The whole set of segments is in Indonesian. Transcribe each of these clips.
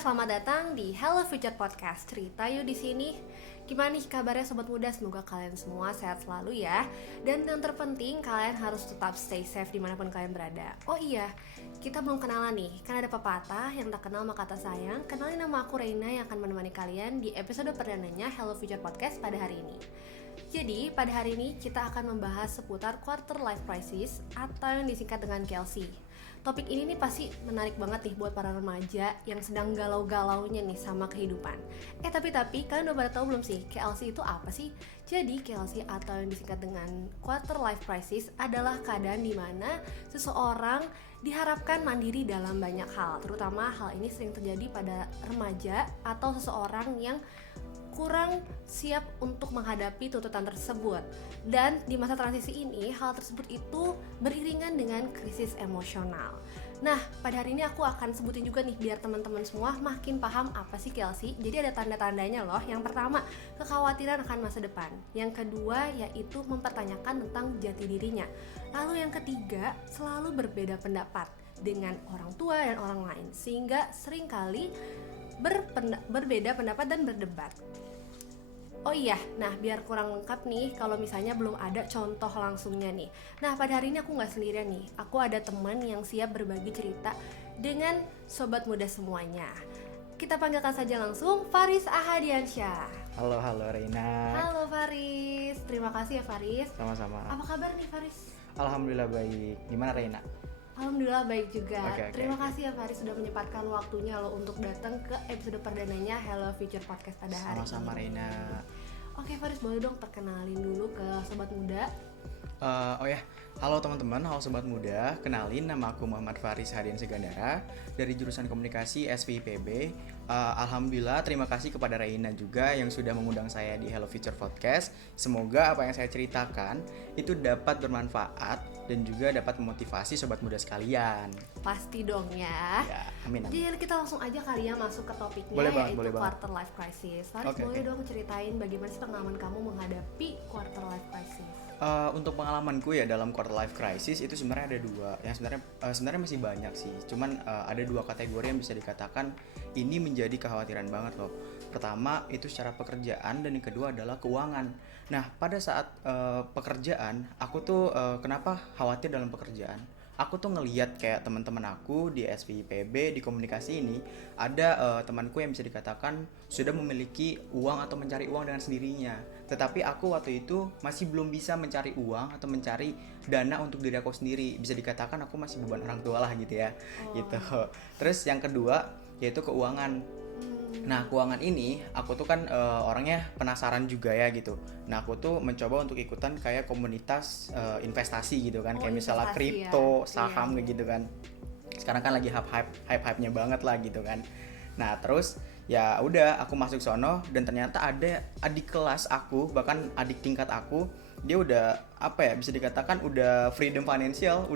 selamat datang di Hello Future Podcast. Cerita yuk di sini. Gimana nih kabarnya sobat muda? Semoga kalian semua sehat selalu ya. Dan yang terpenting kalian harus tetap stay safe dimanapun kalian berada. Oh iya, kita belum kenalan nih. Kan ada pepatah yang tak kenal maka tak sayang. Kenalin nama aku Reina yang akan menemani kalian di episode perdananya Hello Future Podcast pada hari ini. Jadi pada hari ini kita akan membahas seputar quarter life crisis atau yang disingkat dengan KLC. Topik ini nih pasti menarik banget nih buat para remaja yang sedang galau-galaunya nih sama kehidupan. Tapi kalian udah pada tahu belum sih KLC itu apa sih? Jadi KLC atau yang disingkat dengan quarter life crisis adalah keadaan di mana seseorang diharapkan mandiri dalam banyak hal. Terutama hal ini sering terjadi pada remaja atau seseorang yang kurang siap untuk menghadapi tuntutan tersebut. Dan di masa transisi ini, hal tersebut itu beriringan dengan krisis emosional. Nah, pada hari ini aku akan sebutin juga nih biar teman-teman semua makin paham apa sih KLC. Jadi ada tanda-tandanya loh. Yang pertama, kekhawatiran akan masa depan. Yang kedua, yaitu mempertanyakan tentang jati dirinya. Lalu yang ketiga, selalu berbeda pendapat dengan orang tua dan orang lain, sehingga seringkali berbeda pendapat dan berdebat. Oh iya, nah biar kurang lengkap nih kalau misalnya belum ada contoh langsungnya nih. Nah pada hari ini aku gak sendirian nih. Aku ada teman yang siap berbagi cerita dengan sobat muda semuanya. Kita panggilkan saja langsung Faris Ahadiansyah. Halo Reina. Halo Faris, terima kasih ya Faris. Sama-sama. Apa kabar nih Faris? Alhamdulillah baik. Gimana Reina? Alhamdulillah baik juga. Oke. Terima kasih ya Faris sudah menyempatkan waktunya lo untuk datang ke episode perdananya Hello Future Podcast pada hari ini. Sama-sama Reina. Oke Faris, boleh dong perkenalin dulu ke sobat muda. Halo teman-teman, halo sobat muda. Kenalin, nama aku Muhammad Faris Hadiansyah Gandara dari jurusan Komunikasi SVIPB. Alhamdulillah, terima kasih kepada Reina juga yang sudah mengundang saya di Hello Future Podcast. Semoga apa yang saya ceritakan itu dapat bermanfaat dan juga dapat memotivasi sobat muda sekalian. Pasti dong ya. Amin. Jadi kita langsung aja kali ya masuk ke topiknya, yaitu quarter life crisis. Faris, boleh dong ceritain bagaimana sih pengalaman kamu menghadapi quarter life crisis? Untuk pengalamanku ya dalam quarter life crisis itu sebenarnya ada dua. Yang sebenarnya masih banyak sih. Cuman ada dua kategori yang bisa dikatakan ini menjadi kekhawatiran banget loh. Pertama itu secara pekerjaan dan yang kedua adalah keuangan. Nah pada saat pekerjaan aku tuh kenapa khawatir dalam pekerjaan? Aku tuh ngelihat kayak teman-teman aku di SVIPB di komunikasi ini ada temanku yang bisa dikatakan sudah memiliki uang atau mencari uang dengan sendirinya. Tetapi aku waktu itu masih belum bisa mencari uang atau mencari dana untuk diri aku sendiri. Bisa dikatakan aku masih beban orang tua lah gitu ya. Gitu. Terus yang kedua yaitu keuangan. Nah keuangan ini aku tuh kan orangnya penasaran juga ya gitu. Nah aku tuh mencoba untuk ikutan kayak komunitas investasi gitu kan, kayak misalnya kripto, saham kayak gitu kan. Sekarang kan lagi hype-nya banget lah gitu kan. Nah terus ya udah aku masuk sono dan ternyata ada adik kelas aku, bahkan adik tingkat aku, dia udah bisa dikatakan udah freedom financial,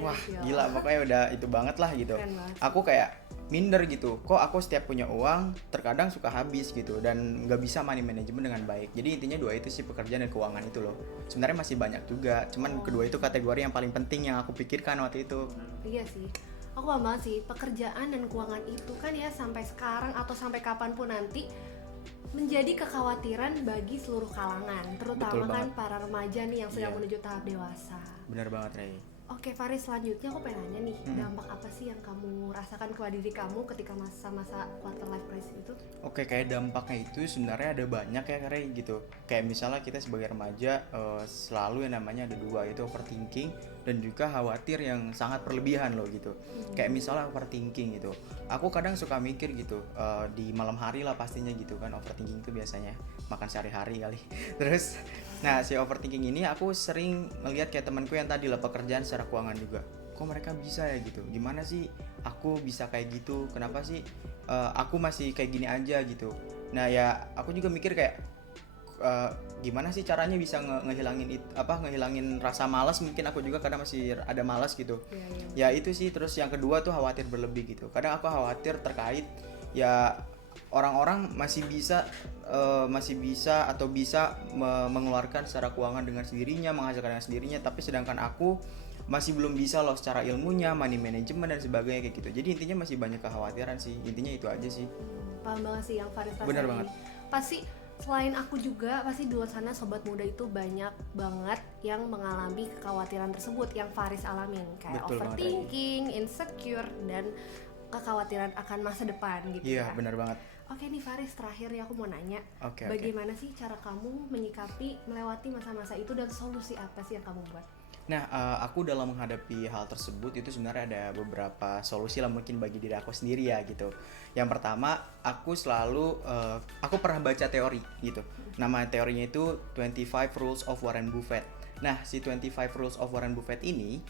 wah gila pokoknya udah itu banget lah gitu. Aku kayak minder gitu, kok aku setiap punya uang terkadang suka habis gitu dan nggak bisa money management dengan baik. Jadi intinya dua itu sih, pekerjaan dan keuangan itu loh. Sebenarnya masih banyak juga, cuman kedua itu kategori yang paling penting yang aku pikirkan waktu itu. Iya sih, aku paham banget sih, pekerjaan dan keuangan itu kan ya sampai sekarang atau sampai kapanpun nanti menjadi kekhawatiran bagi seluruh kalangan, terutama kan para remaja nih yang sedang menuju tahap dewasa. Benar banget Ray. Oke Faris, selanjutnya aku pengen nanya nih, dampak apa sih yang kamu rasakan kepada diri kamu ketika masa-masa quarter life crisis itu? Oke, kayak dampaknya itu sebenarnya ada banyak ya Ray gitu. Kayak misalnya kita sebagai remaja selalu yang namanya ada dua, itu overthinking dan juga khawatir yang sangat berlebihan loh gitu. Kayak misalnya overthinking gitu, aku kadang suka mikir gitu di malam hari lah pastinya gitu kan. Overthinking itu biasanya makan sehari-hari kali. Terus nah si overthinking ini aku sering melihat kayak temanku yang tadi lah, pekerjaan secara keuangan juga. Kok mereka bisa ya gitu, gimana sih aku bisa kayak gitu, kenapa sih aku masih kayak gini aja gitu. Nah ya aku juga mikir kayak gimana sih caranya bisa ngehilangin rasa malas. Mungkin aku juga kadang masih ada malas gitu. Ya itu sih. Terus yang kedua tuh khawatir berlebih gitu. Kadang aku khawatir terkait ya orang-orang masih bisa atau bisa mengeluarkan secara keuangan dengan sendirinya, menghasilkan dengan sendirinya, tapi sedangkan aku masih belum bisa loh secara ilmunya, money management dan sebagainya kayak gitu. Jadi intinya masih banyak kekhawatiran sih, intinya itu aja sih. Paham banget sih yang Faris rasain. Bener banget. Pasti selain aku juga, pasti di luar sana sobat muda itu banyak banget yang mengalami kekhawatiran tersebut yang Faris alamin, kayak Betul banget, overthinking, insecure, dan kekhawatiran akan masa depan gitu. Iya, kan. benar banget. Oke nih Faris, terakhir ya aku mau nanya, Oke. bagaimana sih cara kamu menyikapi melewati masa-masa itu dan solusi apa sih yang kamu buat? Nah, aku dalam menghadapi hal tersebut itu sebenarnya ada beberapa solusi lah mungkin bagi diri aku sendiri ya gitu. Yang pertama, aku selalu aku pernah baca teori gitu. Nama teorinya itu 25 Rules of Warren Buffett. Nah, si 25 Rules of Warren Buffett ini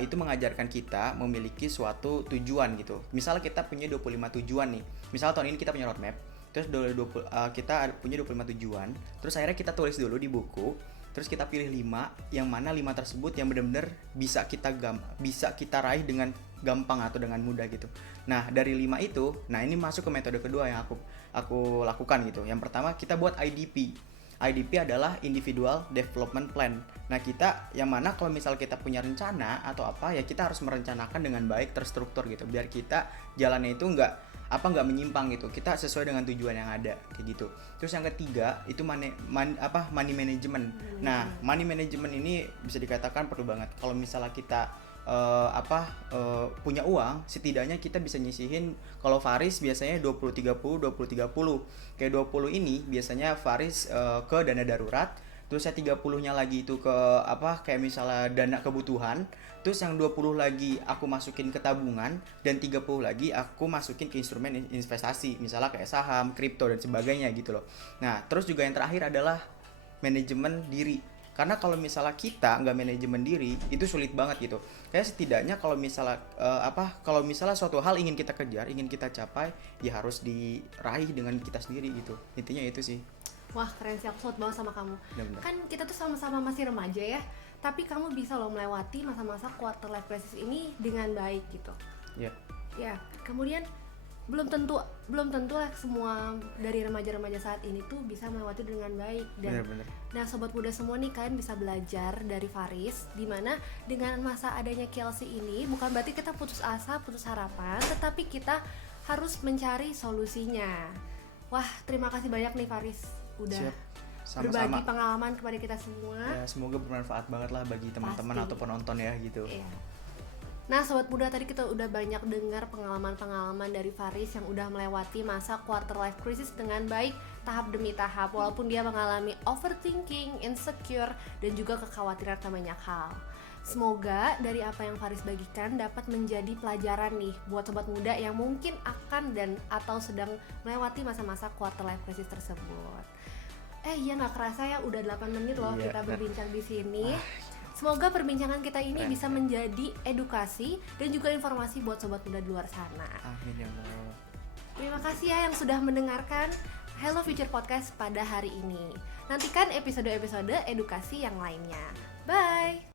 itu mengajarkan kita memiliki suatu tujuan gitu. Misal kita punya 25 tujuan nih. Misal tahun ini kita punya roadmap, terus kita punya 25 tujuan, terus akhirnya kita tulis dulu di buku. Terus kita pilih 5, yang mana 5 tersebut yang benar-benar bisa kita raih dengan gampang atau dengan mudah gitu. Nah, dari 5 itu, nah ini masuk ke metode kedua yang aku lakukan gitu. Yang pertama kita buat IDP. IDP adalah Individual Development Plan. Nah, kita yang mana kalau misal kita punya rencana atau apa ya kita harus merencanakan dengan baik, terstruktur gitu. Biar kita jalannya itu nggak menyimpang gitu, kita sesuai dengan tujuan yang ada kayak gitu. Terus yang ketiga itu money management. Nah, money management ini bisa dikatakan perlu banget. Kalau misalnya kita punya uang, setidaknya kita bisa nyisihin. Kalau Faris biasanya 20-30. Kayak 20 ini biasanya Faris ke dana darurat, terus yang 30-nya lagi itu ke kayak misalnya dana kebutuhan, terus yang 20 lagi aku masukin ke tabungan, dan 30 lagi aku masukin ke instrumen investasi, misalnya kayak saham, kripto dan sebagainya gitu loh. Nah, terus juga yang terakhir adalah manajemen diri. Karena kalau misalnya kita nggak manajemen diri, itu sulit banget gitu. Kayak setidaknya kalau misalnya suatu hal ingin kita kejar, ingin kita capai, ya harus diraih dengan kita sendiri gitu. Intinya itu sih. Wah, keren sih, aku salut banget sama kamu. Benar-benar. Kan kita tuh sama-sama masih remaja ya, tapi kamu bisa loh melewati masa-masa quarter life crisis ini dengan baik gitu. Iya. Ya, kemudian belum tentu lah semua dari remaja-remaja saat ini tuh bisa melewati dengan baik. Dan Benar-benar. nah, sobat muda semua nih, kalian bisa belajar dari Faris, dimana dengan masa adanya KLC ini bukan berarti kita putus asa, putus harapan, tetapi kita harus mencari solusinya. Wah, terima kasih banyak nih Faris udah Siap. berbagi Sama-sama. pengalaman kepada kita semua. Ya, semoga bermanfaat banget lah bagi teman-teman Pasti. atau penonton ya gitu. Iya. Nah, sobat muda, tadi kita udah banyak dengar pengalaman-pengalaman dari Faris yang udah melewati masa quarter life crisis dengan baik, tahap demi tahap, walaupun dia mengalami overthinking, insecure, dan juga kekhawatiran akan banyak hal. Semoga dari apa yang Faris bagikan dapat menjadi pelajaran nih buat sobat muda yang mungkin akan dan atau sedang melewati masa-masa quarter life crisis tersebut. Iya, nggak kerasa ya udah 8 menit loh Iya. kita berbincang di sini. Semoga perbincangan kita ini Keren, bisa keren. menjadi edukasi dan juga informasi buat sobat muda di luar sana. Amin ya Allah. Terima kasih ya yang sudah mendengarkan Hello Future Podcast pada hari ini. Nantikan episode-episode edukasi yang lainnya. Bye!